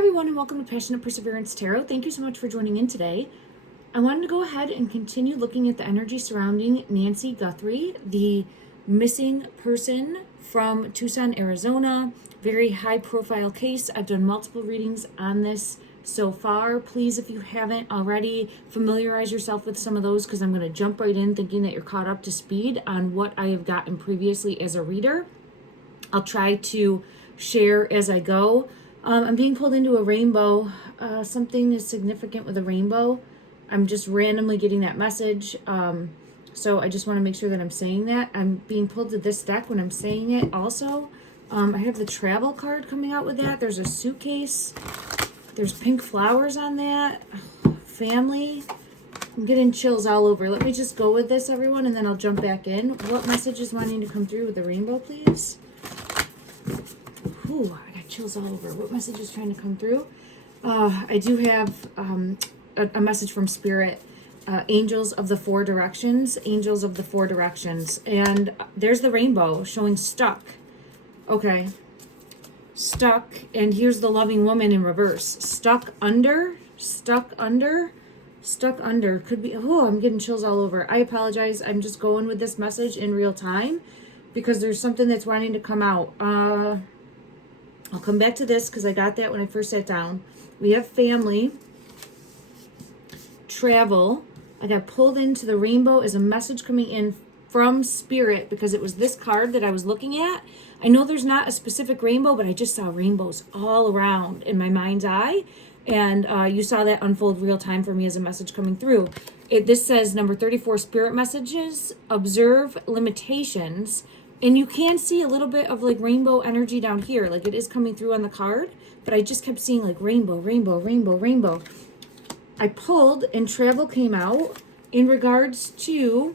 everyone, and welcome to Passionate Perseverance Tarot. Thank you so much for joining in today. I wanted to go ahead and continue looking at the energy surrounding Nancy Guthrie, the missing person from Tucson, Arizona. Very high profile case. I've done multiple readings on this so far. Please, if you haven't already, familiarize yourself with some of those, because I'm going to jump right in thinking that you're caught up to speed on what I have gotten previously as a reader. I'll try to share as I go. I'm being pulled into a rainbow. Something is significant with a rainbow. I'm just randomly getting that message. So I just want to make sure that I'm saying that. I'm being pulled to this deck when I'm saying it also. I have the travel card coming out with that. There's a suitcase. There's pink flowers on that. Family. I'm getting chills all over. Let me just go with this, everyone, and then I'll jump back in. What message is wanting to come through with the rainbow, please? Ooh, I got chills all over. What message is trying to come through? I do have a message from Spirit. Angels of the Four Directions. Angels of the Four Directions. And there's the rainbow showing stuck. Okay. Stuck. And here's the loving woman in reverse. Stuck under. Stuck under. Stuck under. Could be. Oh, I'm getting chills all over. I apologize. I'm just going with this message in real time because there's something that's wanting to come out. I'll come back to this because I got that when I first sat down. We have family, travel. I got pulled into the rainbow as a message coming in from Spirit because it was this card that I was looking at. I know there's not a specific rainbow, but I just saw rainbows all around in my mind's eye. And you saw that unfold real time for me as a message coming through. This says number 34, Spirit messages, observe limitations. And you can see a little bit of like rainbow energy down here. Like it is coming through on the card, but I just kept seeing like rainbow, rainbow, rainbow, rainbow. I pulled and travel came out in regards to,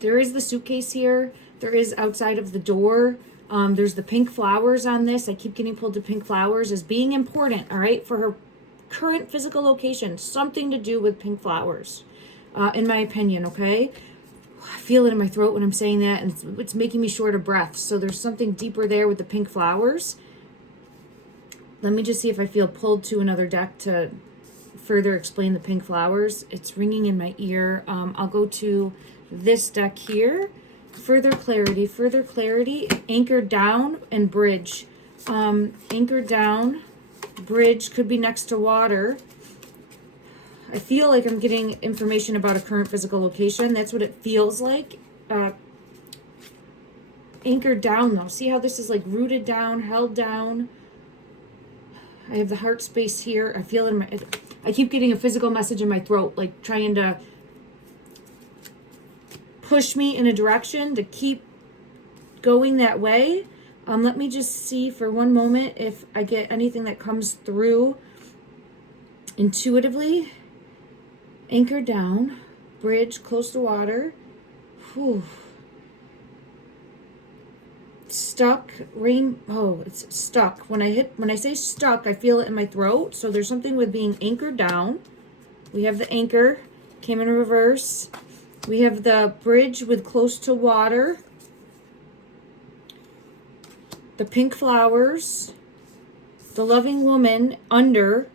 there is the suitcase here. There is outside of the door. There's the pink flowers on this. I keep getting pulled to pink flowers as being important, all right, for her current physical location. Something to do with pink flowers, in my opinion, okay? I feel it in my throat when I'm saying that, and it's making me short of breath. So there's something deeper there with the pink flowers. Let me just see if I feel pulled to another deck to further explain the pink flowers. It's ringing in my ear. I'll go to this deck here. Further clarity, anchored down and bridge. Anchored down, bridge could be next to water. I feel like I'm getting information about a current physical location. That's what it feels like. Anchored down, though. See how this is like rooted down, held down. I have the heart space here. I feel it in my... I keep getting a physical message in my throat, like trying to push me in a direction to keep going that way. Let me just see for one moment if I get anything that comes through intuitively. Anchor down, bridge close to water. Whew. Stuck, it's stuck. When I say stuck, I feel it in my throat. So there's something with being anchored down. We have the anchor, came in reverse. We have the bridge with close to water. The pink flowers. The loving woman under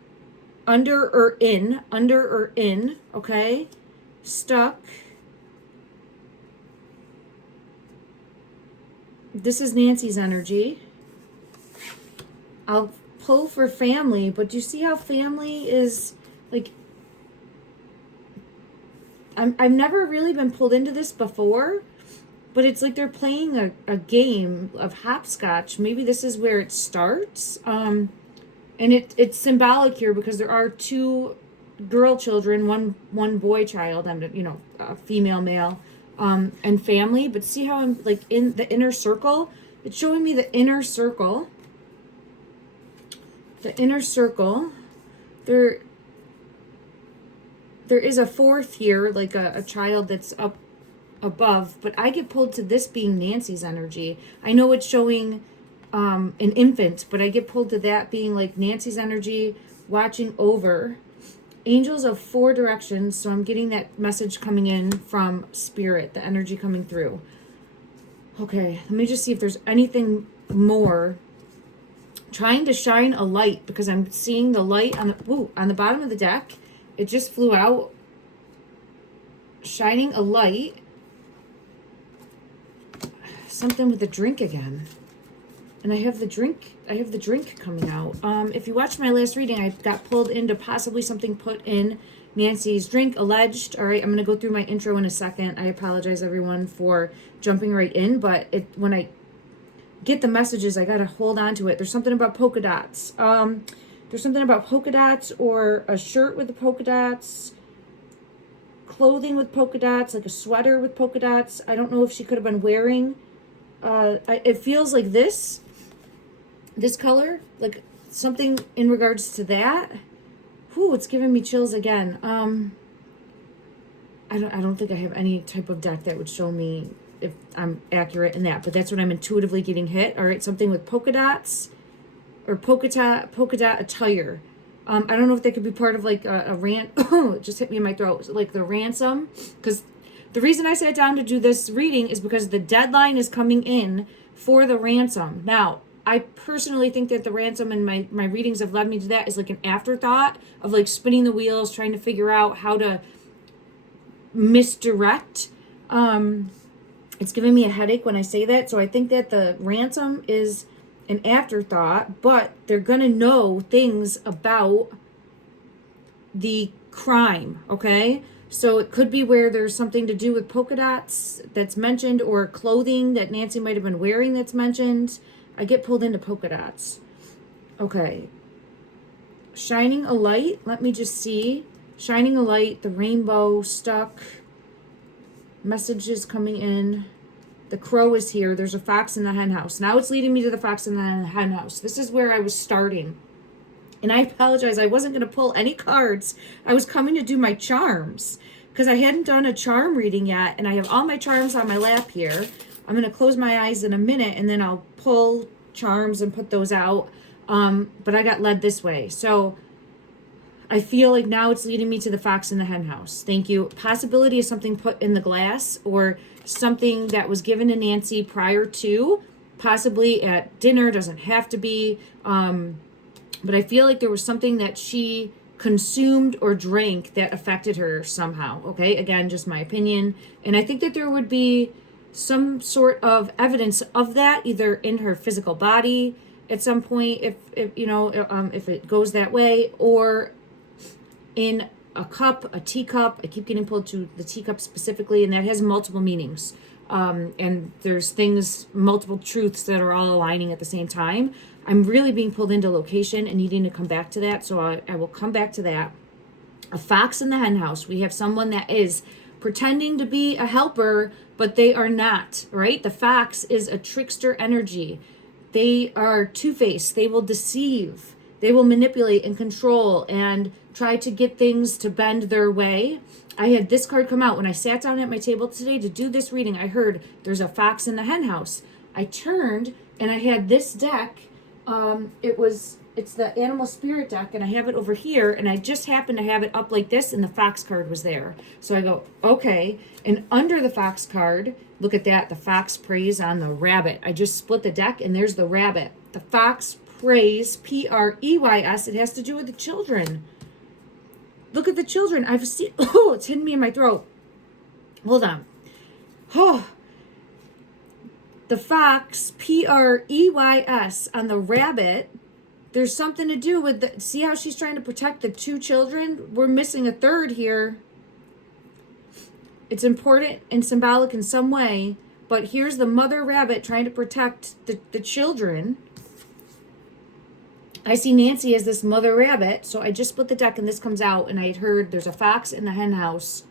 or in, okay? Stuck. This is Nancy's energy. I'll pull for family, but do you see how family is like... I've never really been pulled into this before, but it's like they're playing a game of hopscotch. Maybe this is where it starts. And it's symbolic here because there are two girl children, one boy child, and a female male, and family. But see how I'm like in the inner circle? It's showing me the inner circle. The inner circle. There is a fourth here, like a child that's up above, but I get pulled to this being Nancy's energy. I know it's showing an infant, but I get pulled to that being like Nancy's energy, watching over. Angels of Four Directions, so I'm getting that message coming in from Spirit, the energy coming through. Okay, let me just see if there's anything more trying to shine a light, because I'm seeing the light on the bottom of the deck. It just flew out. Shining a light. Something with a drink again. And I have the drink coming out. If you watched my last reading, I got pulled into possibly something put in Nancy's drink, alleged. All right, I'm going to go through my intro in a second. I apologize, everyone, for jumping right in, but when I get the messages, I got to hold on to it. There's something about polka dots. There's something about polka dots, or a shirt with the polka dots, clothing with polka dots, like a sweater with polka dots. I don't know if she could have been wearing, it feels like this color, like something in regards to that. Whew, it's giving me chills again. I don't think I have any type of deck that would show me if I'm accurate in that, but that's what I'm intuitively getting hit. All right, something with polka dots, or polka dot attire. I don't know if that could be part of like a rant. It just hit me in my throat, like the ransom. Because the reason I sat down to do this reading is because the deadline is coming in for the ransom. Now, I personally think that the ransom, and my readings have led me to that, is like an afterthought of like spinning the wheels, trying to figure out how to misdirect. It's giving me a headache when I say that. So I think that the ransom is an afterthought, but they're going to know things about the crime, okay? So it could be where there's something to do with polka dots that's mentioned, or clothing that Nancy might have been wearing that's mentioned. I get pulled into polka dots. Okay. Shining a light. Let me just see. Shining a light, the rainbow stuck. Messages coming in. The crow is here. There's a fox in the hen house. Now it's leading me to the fox in the hen house. This is where I was starting. And I apologize. I wasn't going to pull any cards. I was coming to do my charms because I hadn't done a charm reading yet. And I have all my charms on my lap here. I'm going to close my eyes in a minute, and then I'll pull charms and put those out. But I got led this way. So I feel like now it's leading me to the fox in the hen house. Thank you. Possibility of something put in the glass, or something that was given to Nancy prior to, possibly at dinner, doesn't have to be. But I feel like there was something that she consumed or drank that affected her somehow. Okay, again, just my opinion. And I think that there would be some sort of evidence of that, either in her physical body at some point, if it goes that way, or in a cup, a teacup. I keep getting pulled to the teacup specifically, and that has multiple meanings. And there's things, multiple truths that are all aligning at the same time. I'm really being pulled into location and needing to come back to that, so I will come back to that. A fox in the hen house. We have someone that is pretending to be a helper, but they are not, right? The fox is a trickster energy. They are two-faced. They will deceive. They will manipulate and control and try to get things to bend their way. I had this card come out when I sat down at my table today to do this reading. I heard there's a fox in the hen house. I turned and I had this deck. It's the animal spirit deck, and I have it over here, and I just happened to have it up like this, and the fox card was there. So I go, okay. And under the fox card, look at that. The fox preys on the rabbit. I just split the deck, and there's the rabbit. The fox preys, P-R-E-Y-S. It has to do with the children. Look at the children. I've seen, it's hitting me in my throat. Hold on. The fox, P-R-E-Y-S, on the rabbit. There's something to do with see how she's trying to protect the two children? We're missing a third here. It's important and symbolic in some way, but here's the mother rabbit trying to protect the children. I see Nancy as this mother rabbit, so I just split the deck and this comes out, and I had heard there's a fox in the hen house.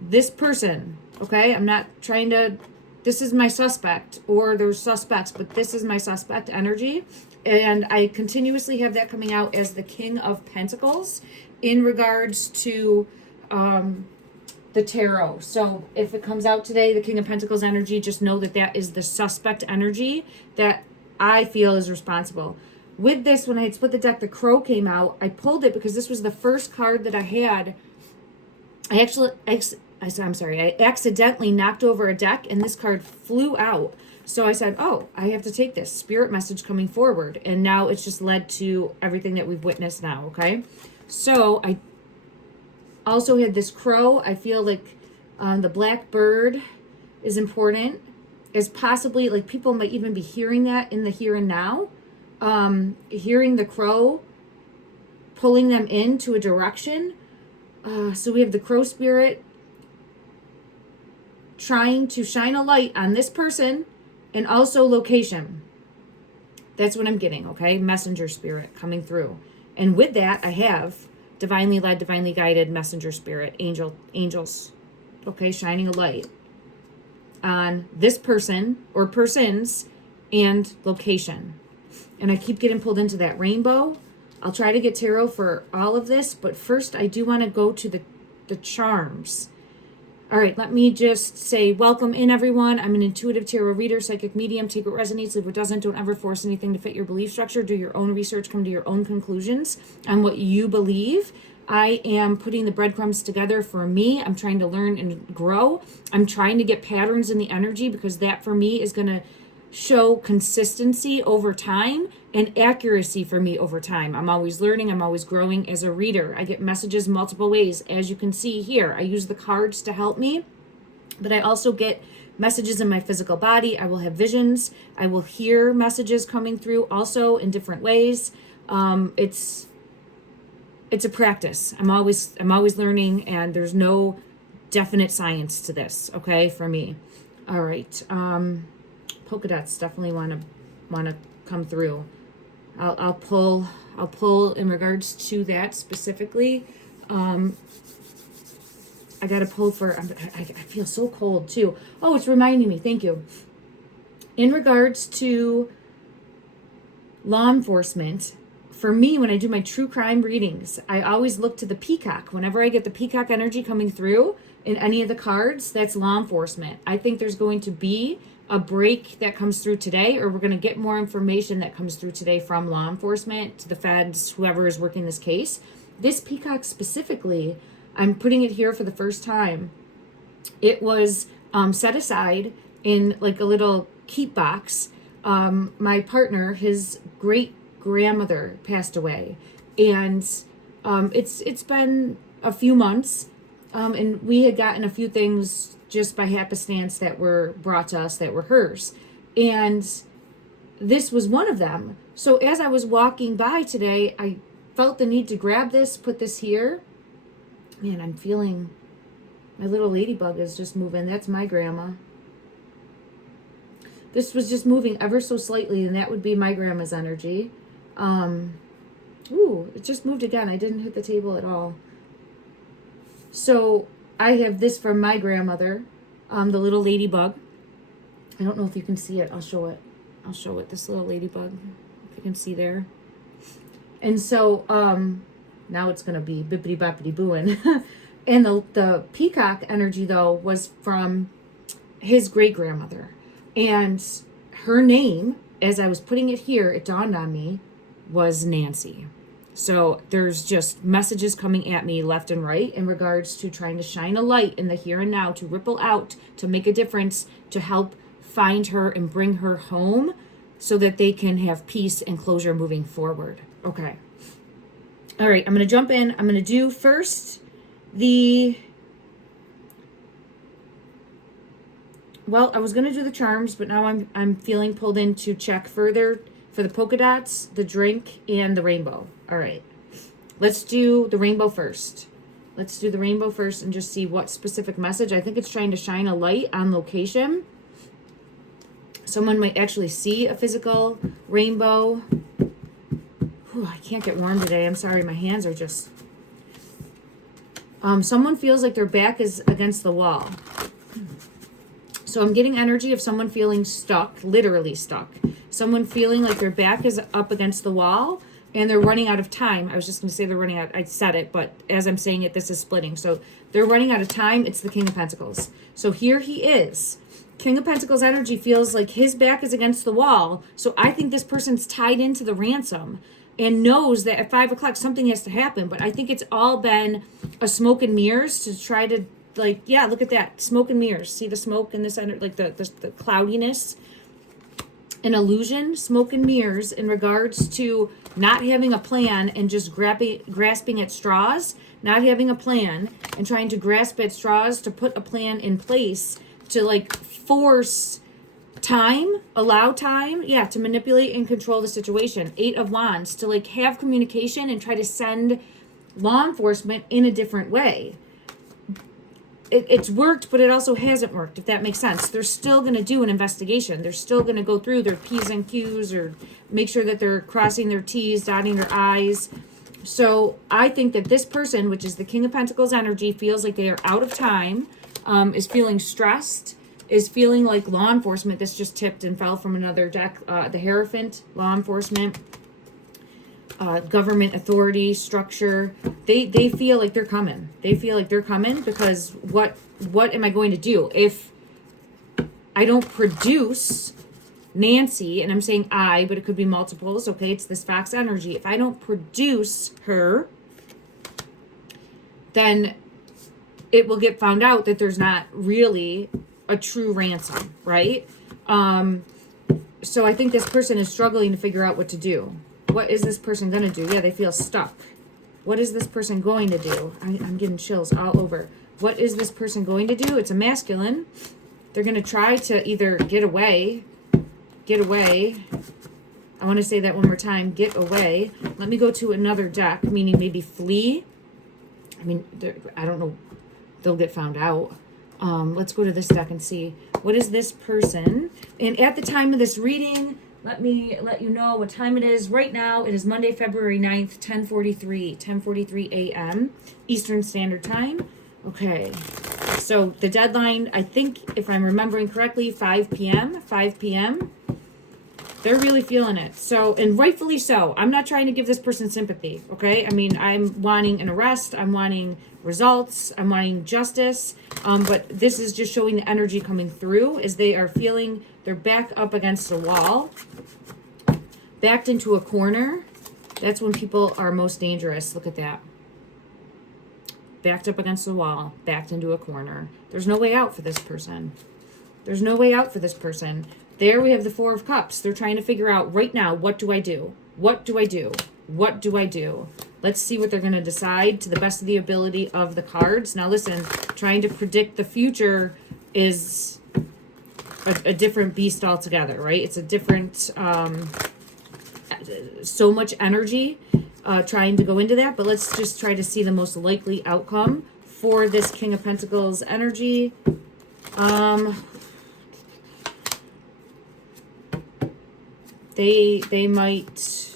This person, okay? I'm not trying to, this is my suspect, or there's suspects, but this is my suspect energy. And I continuously have that coming out as the King of Pentacles in regards to the tarot. So if it comes out today, the King of Pentacles energy, just know that that is the suspect energy that I feel is responsible. With this, when I had split the deck, the crow came out. I pulled it because this was the first card that I had. I accidentally knocked over a deck, and this card flew out. So I said, oh, I have to take this spirit message coming forward. And now it's just led to everything that we've witnessed now, okay? So I also had this crow. I feel like the black bird is important, as possibly, like, people might even be hearing that in the here and now. Hearing the crow pulling them into a direction. So we have the crow spirit trying to shine a light on this person, and also location. That's what I'm getting, okay? Messenger spirit coming through. And with that, I have divinely led, divinely guided messenger spirit, angels, okay, shining a light on this person or persons and location. And I keep getting pulled into that rainbow. I'll try to get tarot for all of this, but first I do want to go to the charms. All right, let me just say welcome in, everyone. I'm an intuitive tarot reader, psychic medium. Take what resonates, leave what doesn't. Don't ever force anything to fit your belief structure. Do your own research, come to your own conclusions on what you believe. I am putting the breadcrumbs together for me. I'm trying to learn and grow. I'm trying to get patterns in the energy, because that for me is going to show consistency over time and accuracy for me over time. I'm always learning. I'm always growing as a reader. I get messages multiple ways. As you can see here, I use the cards to help me, but I also get messages in my physical body. I will have visions. I will hear messages coming through also in different ways. It's a practice. I'm always learning, and there's no definite science to this, okay, for me. All right. Polka dots definitely want to come through. I'll pull in regards to that specifically. I got to pull for, I feel so cold too. Oh, it's reminding me. Thank you. In regards to law enforcement, for me, when I do my true crime readings, I always look to the peacock. Whenever I get the peacock energy coming through in any of the cards, that's law enforcement. I think there's going to be a break that comes through today, or we're going to get more information that comes through today from law enforcement to the feds, whoever is working this case. This peacock specifically, I'm putting it here for the first time. It was set aside in like a little keep box. My partner, his great grandmother passed away, and it's been a few months, and we had gotten a few things just by happenstance that were brought to us that were hers, and this was one of them. So as I was walking by today, I felt the need to grab this, put this here. Man, I'm feeling my little ladybug is just moving. That's my grandma. This was just moving ever so slightly, and that would be my grandma's energy. Ooh, it just moved again. I didn't hit the table at all. So I have this from my grandmother, the little ladybug. I don't know if you can see it. I'll show it. This little ladybug, if you can see there. And so now it's going to be bippity boppity booing. And the peacock energy, though, was from his great grandmother. And her name, as I was putting it here, it dawned on me, was Nancy. So there's just messages coming at me left and right in regards to trying to shine a light in the here and now, to ripple out, to make a difference, to help find her and bring her home so that they can have peace and closure moving forward. Okay. All right, I'm going to jump in. I'm going to do first well, I was going to do the charms, but now I'm feeling pulled in to check further for the polka dots, the drink, and the rainbow. All right, let's do the rainbow first. And just see what specific message. I think it's trying to shine a light on location. Someone might actually see a physical rainbow. Whew, I can't get warm today. I'm sorry, my hands are just... someone feels like their back is against the wall. So I'm getting energy of someone feeling stuck, literally stuck. Someone feeling like their back is up against the wall and they're running out of time. I was just going to say they're running out. I said it, but as I'm saying it, this is splitting. So they're running out of time. It's the King of Pentacles. So here he is. King of Pentacles energy feels like his back is against the wall. So I think this person's tied into the ransom and knows that at 5 o'clock something has to happen. But I think it's all been a smoke and mirrors to try to, like, yeah, look at that. Smoke and mirrors. See the smoke in this, like the cloudiness. an illusion, smoke and mirrors in regards to not having a plan and just grasping at straws, not having a plan and trying to grasp at straws to put a plan in place to like force time, allow time, yeah, to manipulate and control the situation. 8 of Wands, to like have communication and try to send law enforcement in a different way. It's worked, but it also hasn't worked, if that makes sense. They're still going to do an investigation. They're still going to go through their P's and Q's or make sure that they're crossing their T's, dotting their I's. So I think that this person, which is the King of Pentacles energy, feels like they are out of time, is feeling stressed, is feeling like law enforcement. This just tipped and fell from another deck. The Hierophant, law enforcement, government authority, structure. They feel like they're coming. They feel like they're coming because what am I going to do if I don't produce Nancy? And I'm saying I, but it could be multiples. Okay, it's this Fox energy. If I don't produce her, then it will get found out that there's not really a true ransom, right? So I think this person is struggling to figure out what to do. What is this person going to do? Yeah, they feel stuck. What is this person going to do? I'm getting chills all over. What is this person going to do? It's a masculine. They're going to try to either get away. I want to say that one more time. Get away. Let me go to another deck, meaning maybe flee. I mean, I don't know. They'll get found out. Let's go to this deck and see. What is this person? And at the time of this reading, let me let you know what time it is. Right now, it is Monday, February 9th, 10:43 a.m. Eastern Standard Time. Okay. So the deadline, I think, if I'm remembering correctly, 5 p.m. 5 p.m. They're really feeling it. So, and rightfully so. I'm not trying to give this person sympathy, okay? I mean, I'm wanting an arrest. I'm wanting results. I'm wanting justice. But this is just showing the energy coming through as they are feeling they're back up against a wall, backed into a corner. That's when people are most dangerous. Look at that. Backed up against the wall, backed into a corner. There's no way out for this person. There's no way out for this person. There we have the Four of Cups. They're trying to figure out right now, what do I do? What do I do? What do I do? Let's see what they're going to decide to the best of the ability of the cards. Now listen, trying to predict the future is a different beast altogether, right? It's a different, so much energy trying to go into that. But let's just try to see the most likely outcome for this King of Pentacles energy. They might...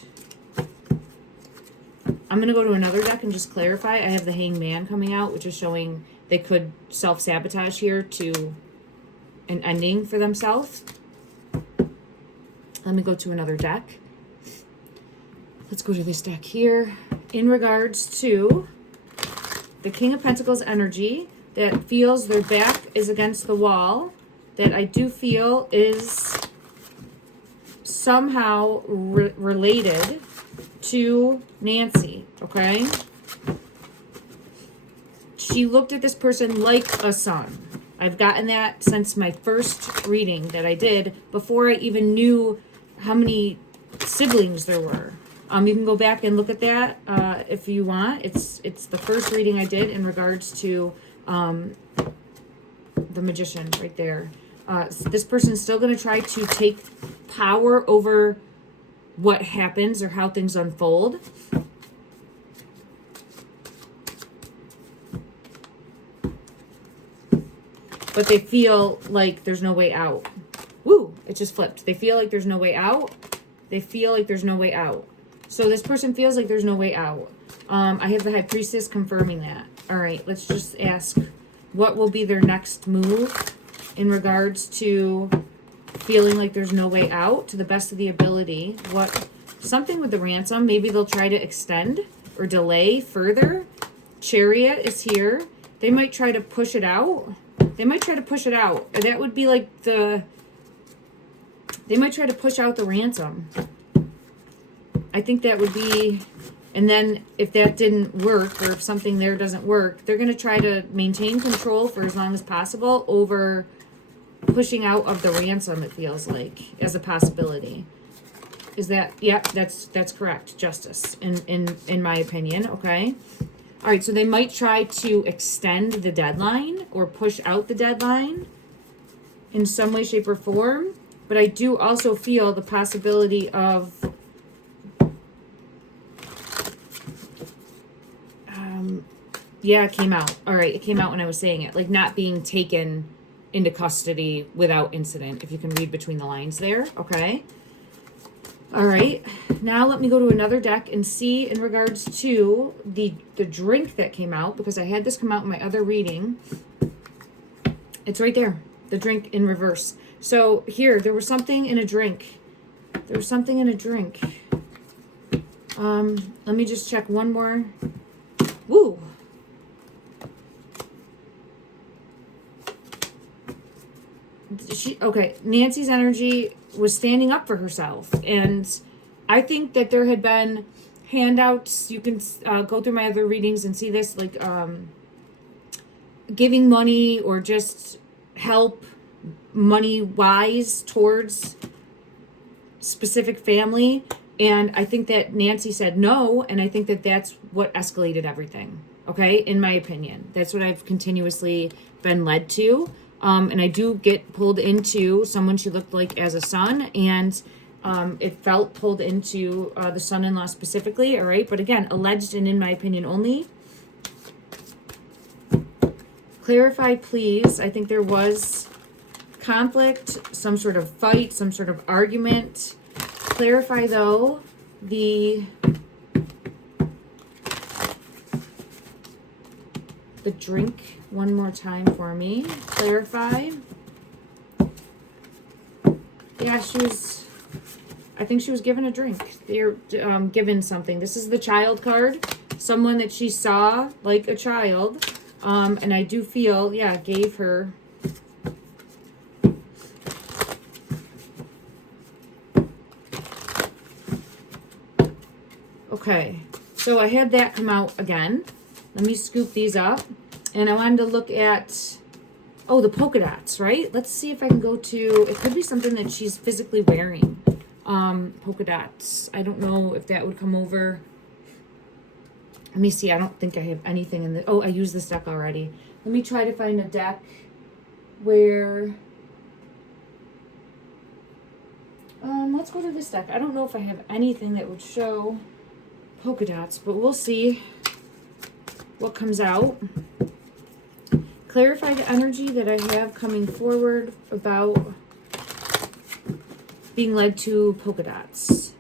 I'm going to go to another deck and just clarify. I have the Hangman coming out, which is showing they could self-sabotage here to an ending for themselves. Let me go to another deck. Let's go to this deck here. In regards to the King of Pentacles energy that feels their back is against the wall, that I do feel is somehow related to Nancy, okay? She looked at this person like a son. I've gotten that since my first reading that I did, before I even knew how many siblings there were. You can go back and look at that if you want. It's the first reading I did in regards to the Magician right there. This person's still going to try to take power over what happens or how things unfold. But they feel like there's no way out. Woo! It just flipped. They feel like there's no way out. They feel like there's no way out. So this person feels like there's no way out. I have the High Priestess confirming that. All right, let's just ask what will be their next move in regards to feeling like there's no way out to the best of the ability. Something with the ransom, maybe they'll try to extend or delay further. Chariot is here. They might try to push it out. They might try to push it out. That would be like they might try to push out the ransom. I think that would be, and then if that didn't work, or if something there doesn't work, they're going to try to maintain control for as long as possible over pushing out of the ransom, it feels like, as a possibility. Is that, yeah, that's correct. Justice, in my opinion, okay? All right, so they might try to extend the deadline or push out the deadline in some way, shape, or form. But I do also feel the possibility of yeah, it came out. All right, it came out when I was saying it. Like not being taken into custody without incident, if you can read between the lines there, okay? All right, now let me go to another deck and see in regards to the drink that came out, because I had this come out in my other reading. It's right there, the drink in reverse. So here, there was something in a drink. There was something in a drink. Let me just check one more. Woo! Okay, Nancy's energy was standing up for herself, and I think that there had been handouts. You can go through my other readings and see this, like giving money or just help money wise towards specific family, and I think that Nancy said no, and I think that that's what escalated everything. Okay, in my opinion, that's what I've continuously been led to. And I do get pulled into someone she looked like as a son, and it felt pulled into the son-in-law specifically, all right? But again, alleged and in my opinion only. Clarify, please. I think there was conflict, some sort of fight, some sort of argument. Clarify, though, the drink one more time for me. Clarify. Yeah, I think she was given a drink. They're given something. This is the child card. Someone that she saw like a child. And I do feel, yeah, gave her. Okay, so I had that come out again. Let me scoop these up. And I wanted to look at, the polka dots, right? Let's see if I can go to, it could be something that she's physically wearing. Polka dots. I don't know if that would come over. Let me see. I don't think I have anything in the, I used this deck already. Let me try to find a deck where, let's go to this deck. I don't know if I have anything that would show polka dots, but we'll see what comes out. Clarify the energy that I have coming forward about being led to polka dots.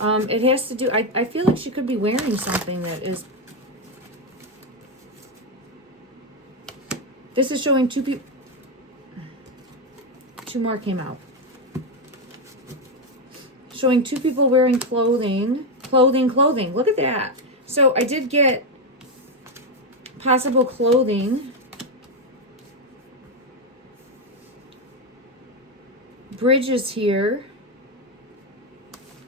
It has to do, I feel like she could be wearing something that is, this is showing two people, two more came out. Showing two people wearing clothing. Look at that. So I did get possible clothing. Bridge is here.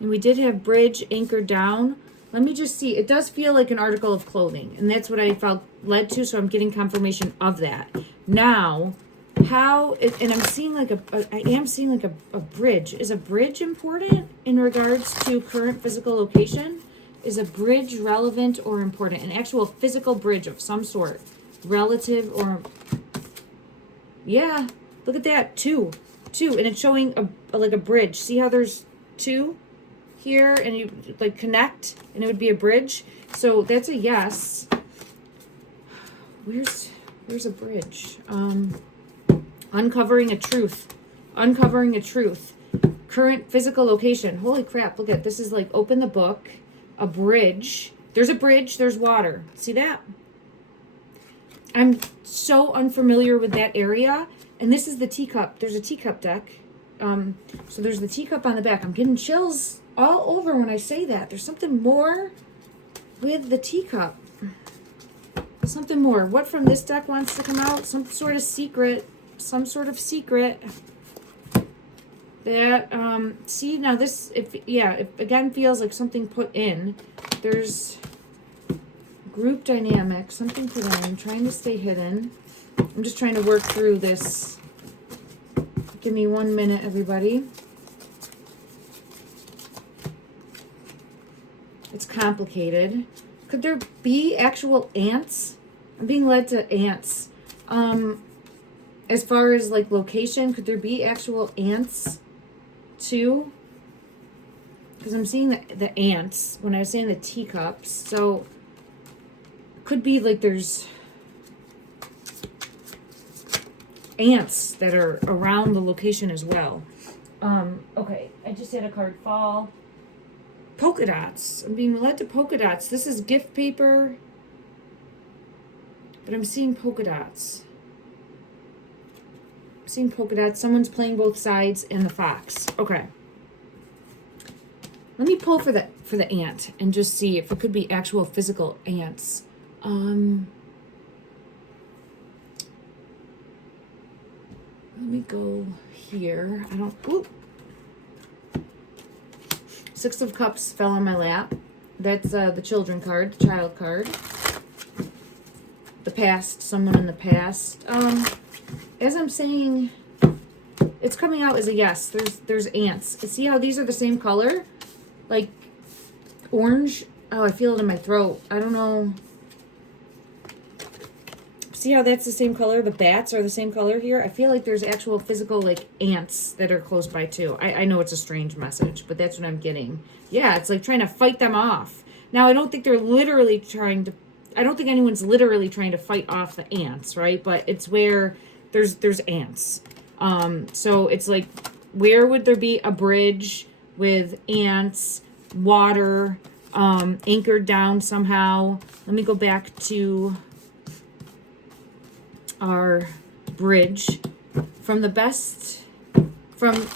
And we did have bridge anchored down. Let me just see. It does feel like an article of clothing. And that's what I felt led to. So I'm getting confirmation of that. Now, and I'm seeing like I am seeing like a bridge. Is a bridge important in regards to current physical location? Is a bridge relevant or important? An actual physical bridge of some sort. Relative or... Yeah. Look at that. Two. And it's showing like a bridge. See how there's two here? And you like connect and it would be a bridge. So that's a yes. Where's a bridge? Uncovering a truth. Current physical location. Holy crap. Look at this. Is like open the book. A bridge. There's a bridge. There's water. See that? I'm so unfamiliar with that area. And this is the teacup. There's a teacup deck. So there's the teacup on the back. I'm getting chills all over when I say that. There's something more with the teacup. Something more. What from this deck wants to come out? Some sort of secret. That, see, now this, it again feels like something put in. There's group dynamic, something put in, trying to stay hidden. I'm just trying to work through this. Give me 1 minute, everybody. It's complicated. Could there be actual ants? I'm being led to ants. As far as like location, could there be actual ants too? Because I'm seeing the ants when I was saying the teacups. So could be like there's ants that are around the location as well. Okay, I just had a card fall. Polka dots. I'm being led to polka dots. This is gift paper, but I'm seeing polka dots. I'm seeing polka dots. Someone's playing both sides and the fox. Okay. Let me pull for the ant and just see if it could be actual physical ants. Let me go here. I don't. Ooh. Six of Cups fell on my lap. That's the children card, the child card. The past, someone in the past. As I'm saying, it's coming out as a yes. There's ants. See how these are the same color? Like orange. Oh, I feel it in my throat. I don't know. See how that's the same color? The bats are the same color here. I feel like there's actual physical like ants that are close by too. I know it's a strange message, but that's what I'm getting. Yeah, it's like trying to fight them off. Now, I don't think they're literally trying to, I don't think anyone's literally trying to fight off the ants, right? But it's where there's ants. So it's like, where would there be a bridge with ants, water, anchored down somehow? Let me go back to our bridge. From the best, from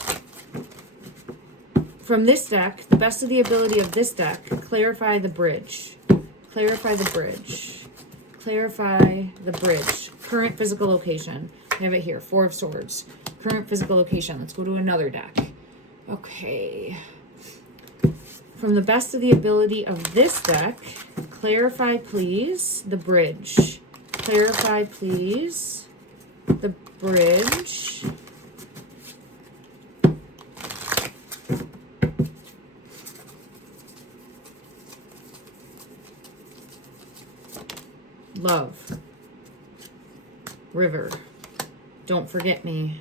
this deck, the best of the ability of this deck, clarify the bridge. Clarify the bridge. Clarify the bridge. Current physical location. I have it here, Four of Swords. Current physical location. Let's go to another deck. Okay. From the best of the ability of this deck, clarify, please, the bridge. Clarify, please, the bridge. Love. River. Don't forget me.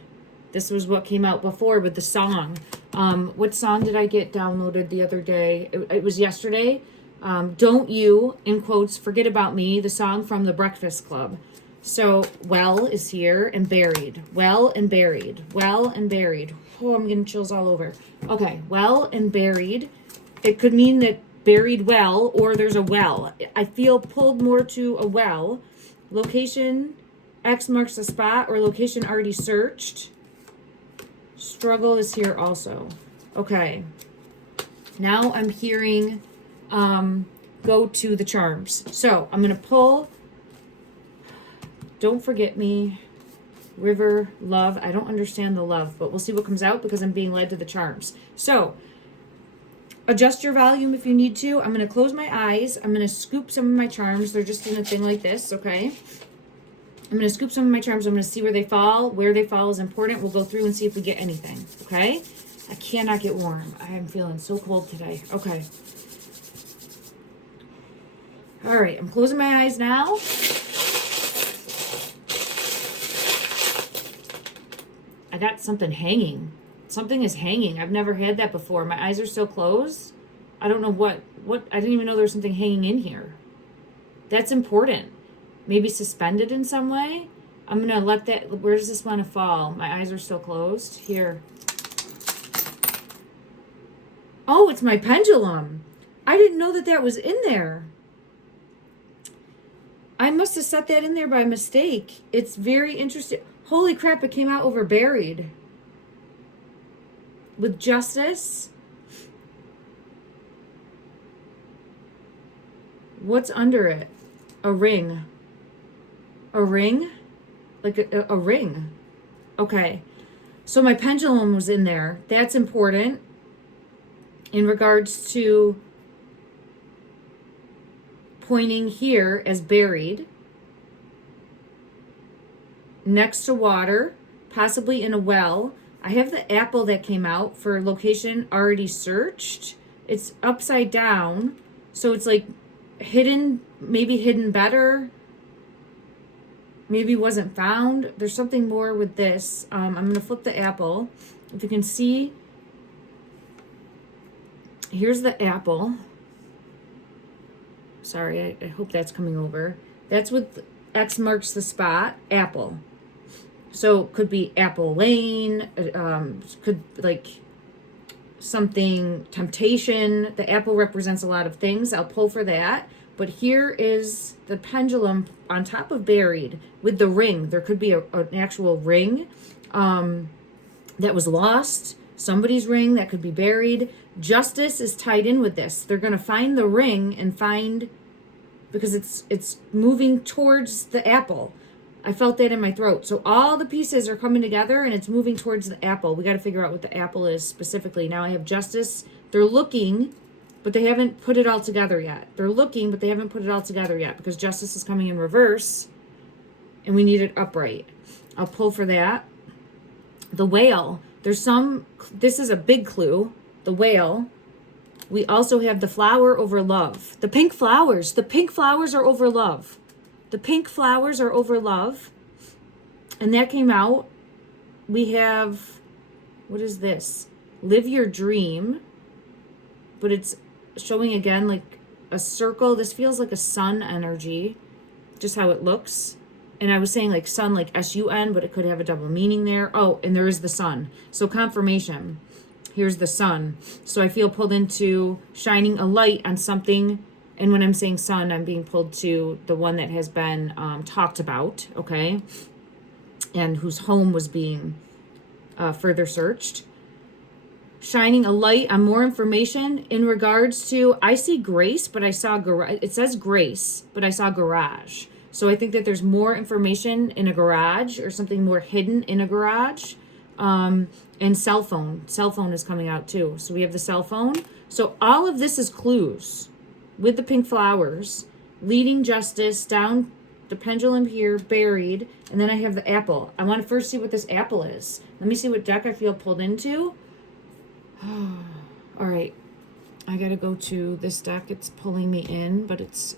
This was what came out before with the song. What song did I get downloaded the other day? It was yesterday. Don't you, in quotes, forget about me, the song from the Breakfast Club. So, well is here and buried. Well and buried. Well and buried. Oh, I'm getting chills all over. Okay, well and buried. It could mean that buried well or there's a well. I feel pulled more to a well. Location, X marks the spot, or location already searched. Struggle is here also. Okay. Now I'm hearing go to the charms. So I'm going to pull Don't Forget Me, River, Love. I don't understand the love, but we'll see what comes out because I'm being led to the charms. So adjust your volume if you need to. I'm going to close my eyes. I'm going to scoop some of my charms. They're just in a thing like this, okay? I'm going to scoop some of my charms. I'm going to see where they fall. Where they fall is important. We'll go through and see if we get anything, okay? I cannot get warm. I am feeling so cold today. Okay. All right, I'm closing my eyes now. I got something hanging. Something is hanging. I've never had that before. My eyes are still closed. I don't know what. I didn't even know there was something hanging in here. That's important. Maybe suspended in some way. I'm going to let that, where does this want to fall? My eyes are still closed. Here. Oh, it's my pendulum. I didn't know that that was in there. I must have set that in there by mistake. It's very interesting. Holy crap, it came out over buried. With justice. What's under it? A ring. A ring? Like a ring. Okay. So my pendulum was in there. That's important. In regards to pointing here as buried. next to water, possibly in a well. I have the apple that came out for location already searched. It's upside down, so it's like hidden, maybe hidden better, maybe wasn't found. There's something more with this. I'm going to flip the apple. If you can see, here's the apple. Sorry, I hope that's coming over. That's with X marks the spot, apple. So could be Apple Lane, could like something temptation. The apple represents a lot of things. I'll pull for that. But here is the pendulum on top of buried with the ring. There could be an actual ring that was lost. Somebody's ring that could be buried. Justice is tied in with this. They're going to find the ring and find, because it's moving towards the apple. I felt that in my throat. So all the pieces are coming together and it's moving towards the apple. We got to figure out what the apple is specifically. Now I have justice. They're looking, but they haven't put it all together yet. They're looking, but they haven't put it all together yet because justice is coming in reverse and we need it upright. I'll pull for that. The whale. This is a big clue. The whale. We also have the flower over love. The pink flowers. The pink flowers are over love. The pink flowers are over love. And that came out. We have, what is this? Live your dream. But it's showing again like a circle. This feels like a sun energy. Just how it looks. And I was saying like sun, like S-U-N, but it could have a double meaning there. Oh, and there is the sun. So confirmation. Here's the sun. So I feel pulled into shining a light on something. And when I'm saying sun, I'm being pulled to the one that has been talked about, okay? And whose home was being further searched. Shining a light on more information in regards to, I see grace, but I saw garage. It says grace, but I saw garage. So I think that there's more information in a garage or something more hidden in a garage. And cell phone. Cell phone is coming out too. So we have the cell phone. So all of this is clues with the pink flowers, leading justice down the pendulum here, buried. And then I have the apple. I want to first see what this apple is. Let me see what deck I feel pulled into. All right. I got to go to this deck. It's pulling me in, but it's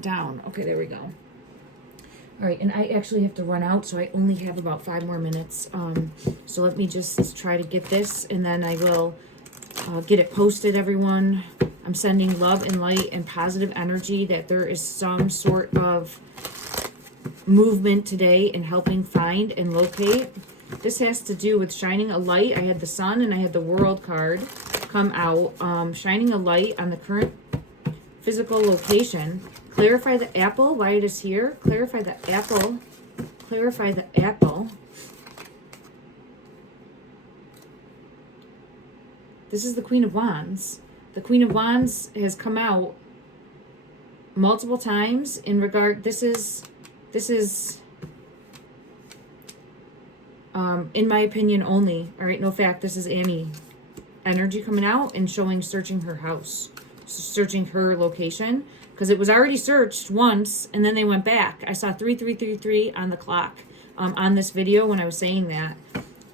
down. Okay, there we go. All right, and I actually have to run out, so I only have about 5 more minutes. So let me just try to get this, and then I will get it posted, everyone. I'm sending love and light and positive energy that there is some sort of movement today in helping find and locate. This has to do with shining a light. I had the sun and I had the world card come out. Shining a light on the current physical location. Clarify the apple, why it is here. Clarify the apple. Clarify the apple. This is the Queen of Wands. The Queen of Wands has come out multiple times in regard. This is in my opinion only. All right, no fact. This is Annie energy coming out and showing searching her house, searching her location. Because it was already searched once, and then they went back. I saw 3333 on the clock on this video when I was saying that.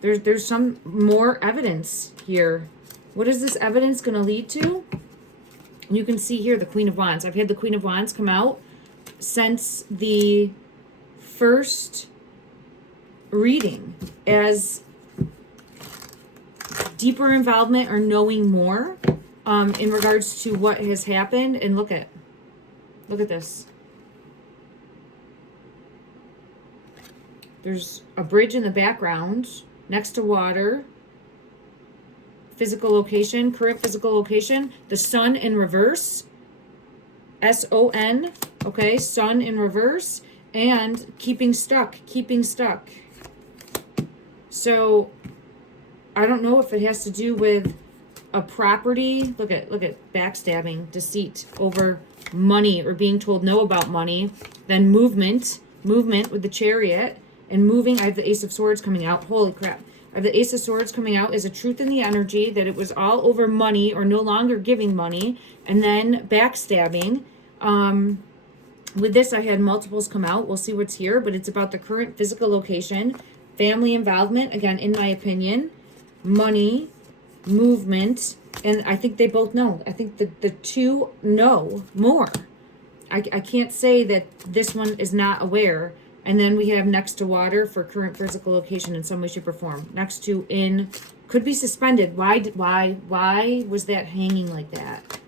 There's some more evidence here. What is this evidence going to lead to? You can see here the Queen of Wands. I've had the Queen of Wands come out since the first reading as deeper involvement or knowing more in regards to what has happened. And look at this. There's a bridge in the background next to water. Physical location, current physical location. The sun in reverse. S-O-N. Okay, sun in reverse. And keeping stuck. So, I don't know if it has to do with a property. Look at backstabbing, deceit over money or being told no about money. Then movement with the Chariot and moving. I have the Ace of Swords coming out. Holy crap. I have the Ace of Swords coming out as a truth in the energy that it was all over money or no longer giving money. And then backstabbing. With this, I had multiples come out. We'll see what's here, but it's about the current physical location, family involvement, again, in my opinion, money, movement, and I think they both know. I think the two know more. I can't say that this one is not aware. And then we have next to water for current physical location in some way, shape, or form. Next to in, could be suspended. Why was that hanging like that?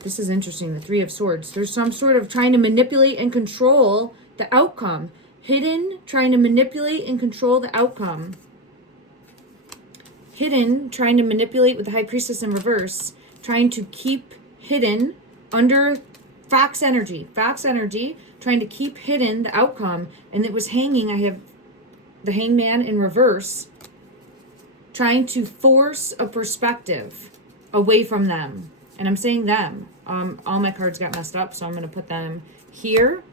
This is interesting, the Three of Swords. There's some sort of trying to manipulate and control the outcome. Hidden, trying to manipulate and control the outcome. Hidden, trying to manipulate with the High Priestess in reverse. Trying to keep hidden under Fox energy. Fox energy, trying to keep hidden the outcome. And it was hanging, I have the Hangman in reverse. Trying to force a perspective away from them. And I'm saying them. All my cards got messed up, so I'm going to put them here.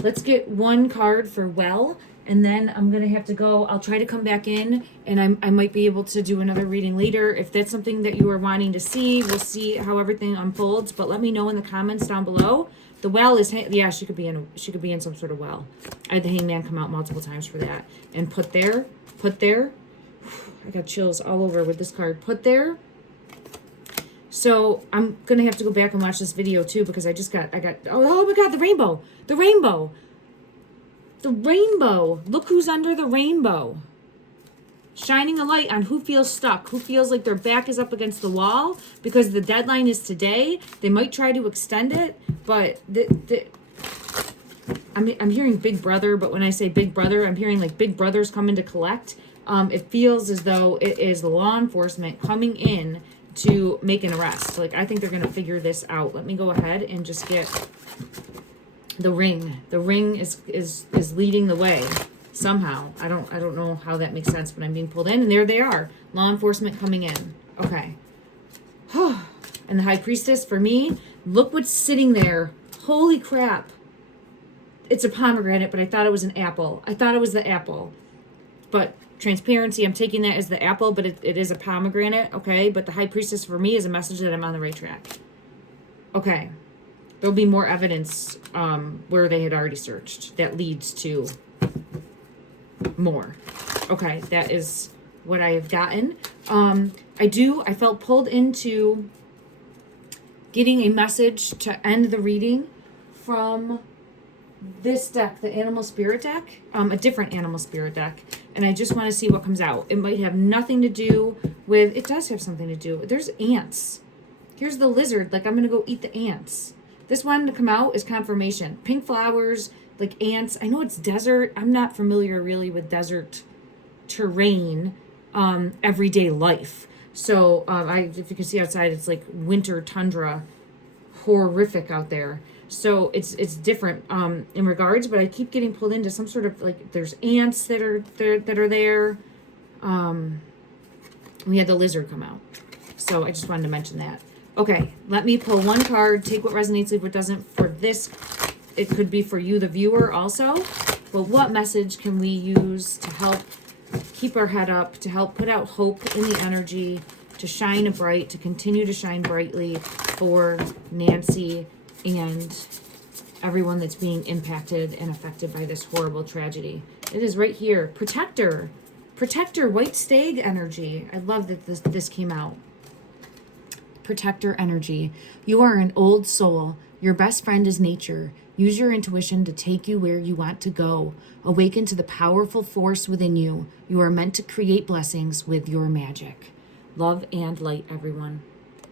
Let's get one card for well, and then I'm going to have to go. I'll try to come back in, and I might be able to do another reading later. If that's something that you are wanting to see, we'll see how everything unfolds, but let me know in the comments down below. The well is, yeah, she could be in some sort of well. I had the Hangman come out multiple times for that. And put there. I got chills all over with this card. Put there. So I'm going to have to go back and watch this video too, because I got, oh my God, the rainbow. Look who's under the rainbow. Shining a light on who feels stuck, who feels like their back is up against the wall because the deadline is today. They might try to extend it, but I'm hearing Big Brother, but when I say Big Brother, I'm hearing like Big Brother's coming to collect. It feels as though it is law enforcement coming in to make an arrest. Like, I think they're going to figure this out. Let me go ahead and just get the ring. The ring is leading the way somehow. I don't know how that makes sense, but I'm being pulled in, and there they are. Law enforcement coming in. Okay. And the High Priestess, for me, look what's sitting there. Holy crap. It's a pomegranate, but I thought it was an apple. I thought it was the apple. But transparency, I'm taking that as the apple, but it is a pomegranate, okay? But the High Priestess for me is a message that I'm on the right track. Okay. There'll be more evidence where they had already searched that leads to more. Okay, that is what I have gotten. I felt pulled into getting a message to end the reading from this deck, the Animal Spirit deck, a different Animal Spirit deck, and I just want to see what comes out. It might have nothing to do with, it does have something to do. There's ants. Here's the lizard, like I'm going to go eat the ants. This one to come out is confirmation. Pink flowers, like ants. I know it's desert. I'm not familiar really with desert terrain, everyday life. So if you can see outside, it's like winter tundra, horrific out there. So it's different in regards, but I keep getting pulled into some sort of like there's ants that are there. We had the lizard come out, so I just wanted to mention that. Okay, let me pull one card. Take what resonates, leave what doesn't. For this, it could be for you, the viewer, also. But what message can we use to help keep our head up, to help put out hope in the energy, to shine bright, to continue to shine brightly for Nancy and everyone that's being impacted and affected by this horrible tragedy? It is right here. Protector, white stag energy. I love that this came out. Protector energy. You are an old soul. Your best friend is nature. Use your intuition to take you where you want to go. Awaken to the powerful force within you. You are meant to create blessings with your magic. Love and light, everyone.